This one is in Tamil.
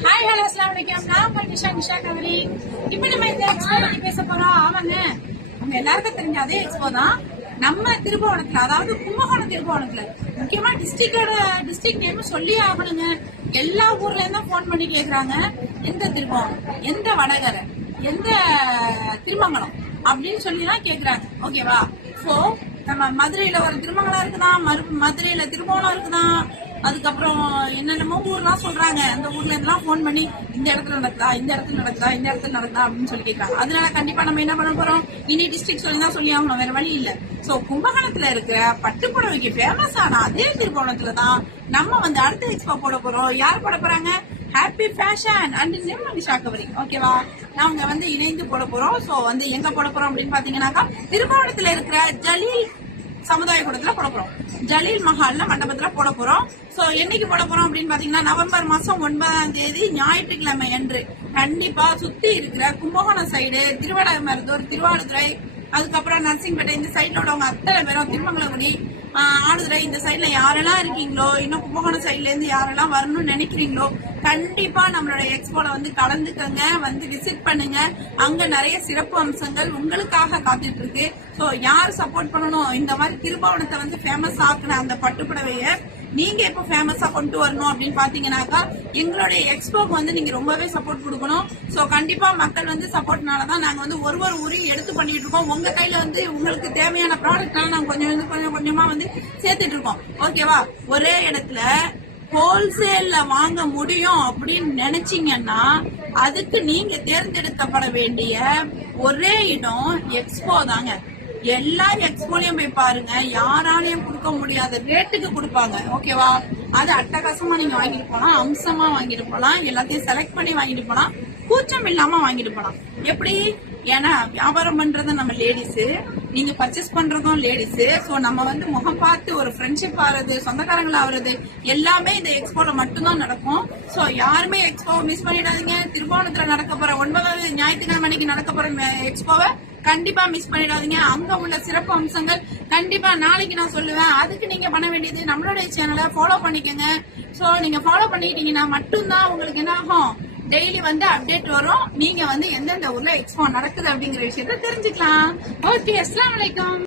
ஹாய் ஹலோ அஸ்ஸலாமு அலைக்கும். நான் உங்கள் நிஷா கவரி. இப்போ நம்ம இந்த எக்ஸ்போ பத்தி பேச போறோம். ஆமாங்க, நம்ம எல்லாருக்கும் தெரிஞ்ச அதே எக்ஸ்போ தான் நம்ம திருபுவனத்துல, அதாவது கும்பகோணம் திருபுவனத்துல. முக்கியமா டிஸ்ட்ரிக்ட் நேம் சொல்லி ஆகணுங்க. எல்லா ஊர்ல இருந்தும் போன் பண்ணி கேக்குறாங்க, எந்த திருபுவனம், எந்த வடகரை, எந்த திருமங்கலம் அப்படின்னு சொல்லிதான் கேக்குறாங்க. ஓகேவா? சோ நம்ம மதுரையில ஒரு திருமங்கலம் இருக்குதான், மதுரையில திருபுவனம் இருக்குதான், அதுக்கப்புறம் என்னென்னமோ ஊர்லாம் சொல்றாங்க. அந்த ஊர்ல இருந்தெல்லாம் போன் பண்ணி இந்த இடத்துல நடக்குதா, இந்த இடத்துல நடக்குதா, இந்த இடத்துல நடக்குதா அப்படின்னு சொல்லி கேட்கறாங்க. அதனால கண்டிப்பா நம்ம என்ன பண்ண போறோம், இனி டிஸ்ட்ரிக்ட் சொல்லி தான் சொல்லி ஆகணும், வேற வழி இல்ல. சோ கும்பகோணத்துல இருக்கிற பட்டுப்புடவைக்கு ஃபேமஸ் ஆன அதே திருபுவனத்துல தான் நம்ம வந்து அடுத்த எக்ஸ்போ போட போறோம். யார் போட போறாங்க? ஹாப்பி ஃபேஷன் அண்ட் நிஷா கவரி. ஓகேவா? நாங்க வந்து இணைந்து போட போறோம். சோ வந்து எங்க போட போறோம் அப்படின்னு பாத்தீங்கன்னாக்கா, திருபுவனத்துல இருக்கிற ஜலீல் சமுதாய கூடத்துல போட போறோம். ஜலீல் மஹால்ல மண்டபத்துல போட போறோம். சோ என்னைக்கு போட போறோம் அப்படின்னு பாத்தீங்கன்னா, நவம்பர் மாசம் 9 ஞாயிற்றுக்கிழமை அன்று கண்டிப்பா சுத்தி இருக்கிற கும்பகோணம் சைடு, திருவடமருதூர், திருவாடுதுறை, அதுக்கப்புறம் நரசிங்கப்பேட்டை, இந்த சைட்ல உள்ளவங்க அத்தனை பேரும், திருமங்கலகுடி, ஆடுதுறை, இந்த சைட்ல யாரெல்லாம் இருக்கீங்களோ, இன்னும் கும்பகோணம் சைட்ல இருந்து யாரெல்லாம் வரணும்னு நினைக்கிறீங்களோ, கண்டிப்பா நம்மளோட எக்ஸ்போல வந்து கலந்துக்கங்க, வந்து விசிட் பண்ணுங்க. அங்க நிறைய சிறப்பு அம்சங்கள் உங்களுக்காக காத்துட்டு இருக்கு. சோ யார் சப்போர்ட் பண்ணணும், இந்த மாதிரி திருபுவனத்தை வந்து ஃபேமஸ் ஆக்குன அந்த பட்டுப்புடவைய நீங்க எப்ப ஃபேமஸா கொண்டு வரணும் அப்படின்னு பாத்தீங்கன்னாக்கா, எங்களுடைய எக்ஸ்போக்கு வந்து நீங்க ரொம்பவே சப்போர்ட் கொடுக்கணும். சோ கண்டிப்பா மக்கள் வந்து சப்போர்ட்னாலதான் நாங்க வந்து ஒரு ஊரையும் எடுத்து பண்ணிட்டு இருக்கோம். உங்க கையில வந்து உங்களுக்கு தேவையான ப்ராடக்ட்னால நாங்க கொஞ்சம் கொஞ்சமா வந்து சேர்த்துட்டு இருக்கோம். ஓகேவா? ஒரே இடத்துல ஹோல்சேல்ல வாங்க முடியும் அப்படின்னு நினைச்சீங்கன்னா, அதுக்கு நீங்க தேர்ந்தெடுக்கப்பட வேண்டிய ஒரே இடம் எக்ஸ்போ தாங்க. எல்லா எக்ஸ்போலையும் போய் பாருங்க, யாராலையும் கொடுக்க முடியாத ரேட்டுக்கு கொடுப்பாங்க. ஓகேவா? அது அட்டகாசமா நீங்க வாங்கிட்டு போலாம், அம்சமா வாங்கிட்டு போலாம், எல்லாத்தையும் செலக்ட் பண்ணி வாங்கிட்டு போலாம், கூச்சம் இல்லாம வாங்கிட்டு போலாம். எப்படி? ஏன்னா வியாபாரம் பண்றது நம்ம லேடிஸ், நீங்க பர்ச்சேஸ் பண்றதும் லேடிஸ். சோ நம்ம வந்து முகம் பார்த்து ஒரு ஃப்ரெண்ட்ஷிப் ஆகுறது, சொந்தக்காரங்களா ஆகுறது எல்லாமே இந்த எக்ஸ்போல மட்டும்தான் நடக்கும். சோ யாருமே எக்ஸ்போ மிஸ் பண்ணிடாதீங்க. திருபுவனத்துல நடக்க போற 9வது ஞாயிற்றுக்கிழமை அன்னைக்கு நடக்க போற எக்ஸ்போவை கண்டிப்பா மிஸ் பண்ணிடாதீங்க. அங்க உள்ள சிறப்பு அம்சங்கள் கண்டிப்பா நாளைக்கு நான் சொல்லுவேன். அதுக்கு நீங்க பண்ண வேண்டியது நம்மளுடைய சேனலை ஃபாலோ பண்ணிக்கங்க. சோ நீங்க ஃபாலோ பண்ணிட்டீங்கன்னா மட்டும்தான் உங்களுக்கு என்ன ஆகும், டெய்லி வந்து அப்டேட் வரும். நீங்க வந்து எந்தெந்த ஊர்ல எக்ஸ்போ நடக்குது அப்படிங்கிற விஷயத்த தெரிஞ்சுக்கலாம். ஓகே, அஸ்ஸலாமு அலைக்கும்.